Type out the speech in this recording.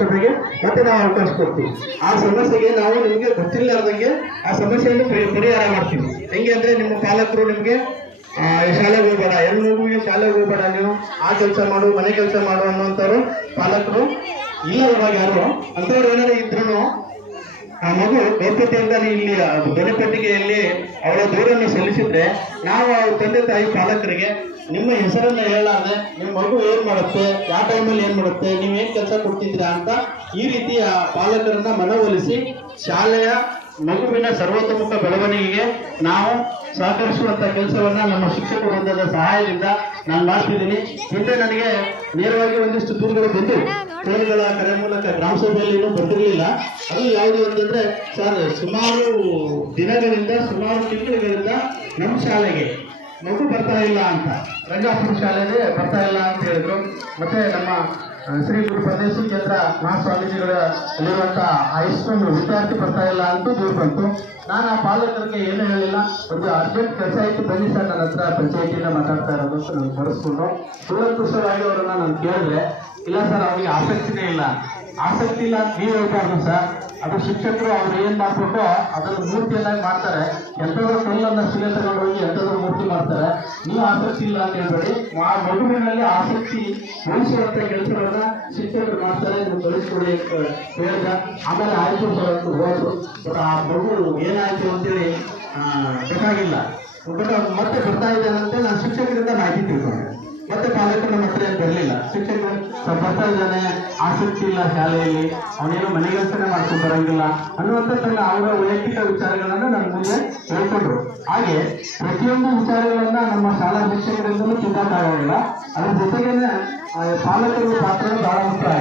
ಸಭೆಗೆ ಮತ್ತೆ ನಾವು ಅವಕಾಶ ಕೊಡ್ತೀವಿ. ಆ ಸಮಸ್ಯೆಗೆ ನಾವು ನಿಮಗೆ ಗೊತ್ತಿಲ್ಲದಂಗೆ ಆ ಸಮಸ್ಯೆಯನ್ನು ಪರಿಹಾರ ಮಾಡ್ತೀವಿ. ಹೆಂಗೆ ಅಂದ್ರೆ ನಿಮ್ಮ ಪಾಲಕರು ನಿಮ್ಗೆ ಶಾಲೆಗೆ ಹೋಗ್ಬೇಡ, ಮಗುವಿಗೆ ಶಾಲೆಗೆ ಹೋಗ್ಬೇಡ, ನೀವು ಆ ಕೆಲಸ ಮಾಡು, ಮನೆ ಕೆಲಸ ಮಾಡು ಅನ್ನುವಂಥವ್ರು ಪಾಲಕರು ಇಲ್ಲ ಇವಾಗ ಯಾರು ಅಂಥವ್ರು ಏನಾದ್ರು ಇದ್ರು ಆ ಮಗು ಗೌಪ್ಯತೆಯಿಂದ ಇಲ್ಲಿ ಬೆಲೆಪೆಟ್ಟಿಗೆಯಲ್ಲಿ ಅವಳ ದೂರನ್ನು ಸಲ್ಲಿಸಿದ್ರೆ ನಾವು ಅವ್ರ ತಂದೆ ತಾಯಿ ಪಾಲಕರಿಗೆ ನಿಮ್ಮ ಹೆಸರನ್ನ ಹೇಳಾದ್ರೆ ನಿಮ್ಮ ಮಗು ಏನ್ ಮಾಡುತ್ತೆ, ಯಾವ ಟೈಮಲ್ಲಿ ಏನ್ ಮಾಡುತ್ತೆ, ನೀವ್ ಏನ್ ಕೆಲಸ ಕೊಡ್ತಿದ್ದೀರಾ ಅಂತ ಈ ರೀತಿಯ ಪಾಲಕರನ್ನ ಮನವೊಲಿಸಿ ಶಾಲೆಯ ಮಗುವಿನ ಸರ್ವತೋಮುಖ ಬೆಳವಣಿಗೆಗೆ ನಾವು ಸಹಕರಿಸುವಂತ ಕೆಲಸವನ್ನ ನಮ್ಮ ಶಿಕ್ಷಕ ವೃಂದದ ಸಹಾಯದಿಂದ ನಾನು ಮಾಡ್ತಿದ್ದೀನಿ. ಹಿಂದೆ ನನಗೆ ನೇರವಾಗಿ ಒಂದಿಷ್ಟು ದೂರುಗಳು ಬಂದು ಫೋನ್ಗಳ ಕರೆ ಮೂಲಕ ಗ್ರಾಮ ಸಭೆಯಲ್ಲಿ ಇನ್ನೂ ಬಂದಿರಲಿಲ್ಲ. ಅದು ಯಾವುದು ಅಂತಂದ್ರೆ, ಸರ್ ಸುಮಾರು ದಿನಗಳಿಂದ ಸುಮಾರು ತಿಂಗಳುಗಳಿಂದ ನಮ್ಮ ಶಾಲೆಗೆ ಮಗು ಬರ್ತಾ ಇಲ್ಲ ಅಂತ, ರಂಗಾಪುರ ಶಾಲೆಗೆ ಬರ್ತಾ ಇಲ್ಲ ಅಂತ ಹೇಳಿದ್ರು. ಮತ್ತೆ ನಮ್ಮ ಶ್ರೀ ಗುರು ಪ್ರದೇಶ ಕೇಂದ್ರ ಮಹಾಸ್ವಾಮೀಜಿಗಳಿರುವಂತಹ ಹೈಸ್ಕೂಲ್ ವಿದ್ಯಾರ್ಥಿ ಬರ್ತಾ ಇಲ್ಲ ಅಂತ ದೂರು ಬಂತು. ನಾನು ಆ ಪಾಲಕರಿಗೆ ಏನು ಹೇಳಿಲ್ಲ, ಒಂದು ಅರ್ಜೆಂಟ್ ಕೆಲಸ ಇತ್ತು ಬನ್ನಿ ಸರ್, ನನ್ನ ಹತ್ರ ಪಂಚಾಯತಿಯಿಂದ ಮಾತಾಡ್ತಾ ಇರೋದು ಅಂತ ನಾನು ಬರೆಸ್ಕೊಂಡು ಕೂಲಂಕುಷವಾಗಿ ಅವರನ್ನ ನಾನು ಕೇಳಿದ್ರೆ, ಇಲ್ಲ ಸರ್ ಅವ್ರಿಗೆ ಆಸಕ್ತಿನೇ ಇಲ್ಲ. ಆಸಕ್ತಿ ಇಲ್ಲ ಅಂತ ನೀವು ಹೇಳ್ಬಾರ್ದು ಸರ್, ಅದು ಶಿಕ್ಷಕರು ಅವ್ರು ಏನ್ ಮಾಡ್ಬೇಕೋ ಅದನ್ನು ಮೂರ್ತಿಯನ್ನಾಗಿ ಮಾಡ್ತಾರೆ. ಎಂಥದ್ರ ಕಲ್ಲನ್ನ ಶಿಲೆ ತಗೊಂಡು ಹೋಗಿ ಎಂಥದ್ರ ಮೂರ್ತಿ ಮಾಡ್ತಾರೆ. ನೀವು ಆಸಕ್ತಿ ಇಲ್ಲ ಅಂತ ಹೇಳ್ಬೇಡಿ, ಆ ಮಗುವಿನಲ್ಲಿ ಆಸಕ್ತಿ ಉಳಿಸುವಂತ ಕೆಲಸಗಳನ್ನ ಶಿಕ್ಷಕರು ಮಾಡ್ತಾರೆ, ನೀವು ಕಳಿಸ್ಕೊಡಿ ಅಂತ ಹೇಳಿದ. ಆಮೇಲೆ ಆಯ್ತು ಸರ್ ಅಂತ ಹೋದ್ರು. ಬಟ್ ಆ ಮಗು ಏನಾಯ್ತು ಅಂತೇಳಿ ಬೇಕಾಗಿಲ್ಲ. ಬಟ್ ಮತ್ತೆ ಬರ್ತಾ ಇದ್ದಾನಂತೆ ನಾನು ಶಿಕ್ಷಕರಿಂದ ಮಾಹಿತಿ ತಿಳ್ಕೊಂಡೆ. ಮತ್ತೆ ಪಾಲಕರು ನಮ್ಮ ಹತ್ರ ಬರಲಿಲ್ಲ. ಶಿಕ್ಷಕರು ಬರ್ತಾ ಇದ್ದಾನೆ, ಆಸಕ್ತಿ ಇಲ್ಲ ಶಾಲೆಯಲ್ಲಿ, ಅವನೇನೋ ಮನೆಗೆಲಸನೆ ಮಾಡ್ಕೊಂಡು ಬರಂಗಿಲ್ಲ ಅನ್ನುವಂಥದ್ದನ್ನ ಅವರ ವೈಯಕ್ತಿಕ ವಿಚಾರಗಳನ್ನ ನನ್ನ ಮುಂದೆ ಹೇಳ್ಕೊಂಡ್ರು. ಹಾಗೆ ಪ್ರತಿಯೊಂದು ವಿಚಾರಗಳನ್ನ ನಮ್ಮ ಶಾಲಾ ಶಿಕ್ಷಕರಿಂದಲೂ ತಿನ್ನಕ್ಕಾಗಲ್ಲ. ಅದ್ರ ಜೊತೆಗೇನೆ ಪಾಲಕರ ಪಾತ್ರ ಬಹಳ ಮುಖ್ಯ.